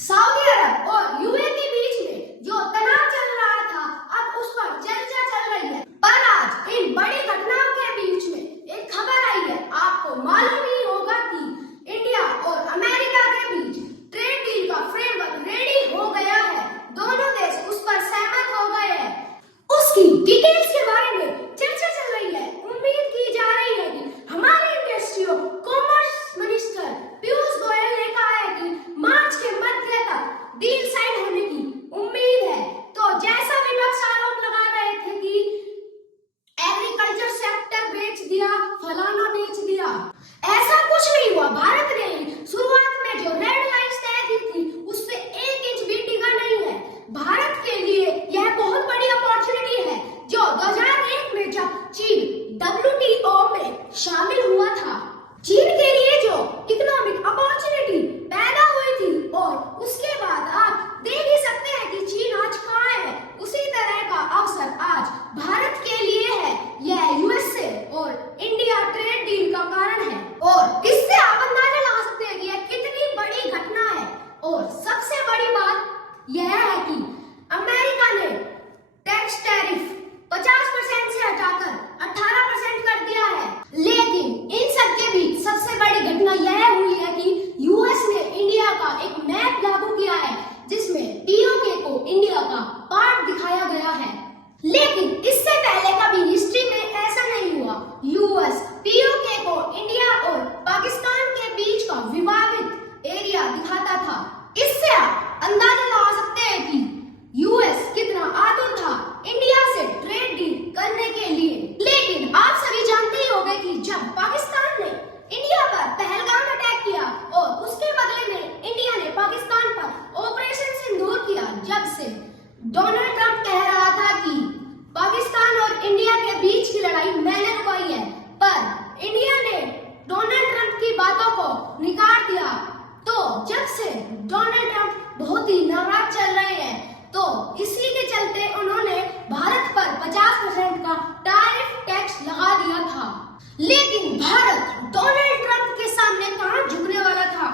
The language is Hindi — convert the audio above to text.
सऊदी अरब और यूए के बीच में जो तनाव चल रहा था, अब उस पर चर्चा चल रही है। पर आज इन बड़ी घटनाओं के बीच में एक खबर आई है। आपको मालूम ही होगा कि इंडिया और अमेरिका के बीच ट्रेड डील का फ्रेमवर्क रेडी हो गया है। दोनों देश उस पर सहमत हो गए हैं। उसकी डिटेल्स के बारे में चर्चा चल रही है। उम्मीद की जा रही है कि हमारे इंडस्ट्री और कॉमर्स मिनिस्टर पीयूष गोयल ने कहा है कि मार्च के मध्य तक डील साइन होने की उम्मीद है। तो जैसा विपक्ष आरोप लगा रहे थे कि एग्रीकल्चर सेक्टर बेच दिया, फलाना बेच दिया, ऐसा कुछ नहीं हुआ। भारत ने शुरुआत में जो रेड लाइंस तय की थी, उससे 1 इंच भी टिका नहीं है। भारत के लिए यह बहुत बड़ी अपॉर्चुनिटी है। जो 2001 में जब चीन WTO में शामिल हुआ था, चीन के लिए जो इकोनॉमिक अपॉर्चुनिटी पैदा हुई थी, और उसके बाद आप देख ही सकते हैं कि चीन आज कहाँ है। उसी तरह का अवसर आज भारत के लिए है। यह यूएसए और इंडिया ट्रेड डील का कारण है, और इससे आप अंदाजा लगा सकते हैं कि यह कितनी बड़ी घटना है। और सबसे बड़ी बात यह है कि अमेरिका ने टैक्स टैरिफ 50% से हटाकर 18% कर दिया है। लेकिन इन सब के बीच सबसे बड़ी घटना यह हुई है कि यूएस ने इंडिया का एक मैप लागू किया है, जिसमें पीओके को इंडिया का पार्ट दिखाया गया है। लेकिन इससे पहले कभी हिस्ट्री में ऐसा नहीं हुआ। यूएस पीओके को इंडिया और पाकिस्तान के बीच का विवादित एरिया दिखाता था। इससे आप अंदाजा लगा सकते हैं कि यूएस कितना आतुर था इंडिया से ट्रेड डील करने के लिए। लेकिन आप सभी जानते ही होंगे कि जब पाकिस्तान ने इंडिया पर पहलगाम अटैक किया और उसके बदले में इंडिया ने पाकिस्तान पर ऑपरेशन सिंदूर किया, जब से डोनाल्ड ट्रंप कह रहा था कि पाकिस्तान और इंडिया के बीच की लड़ाई मैंने रुकवाई है, पर इंडिया ने डोनाल्ड ट्रंप की बातों को नकार दिया। तो जब से डोनाल्ड ट्रंप बहुत ही नाराज चल रहे हैं, तो इसी के चलते उन्होंने भारत पर 50% का टैरिफ टैक्स लगा दिया था। लेकिन भारत डोनाल्ड ट्रंप के सामने कहां झुकने वाला था।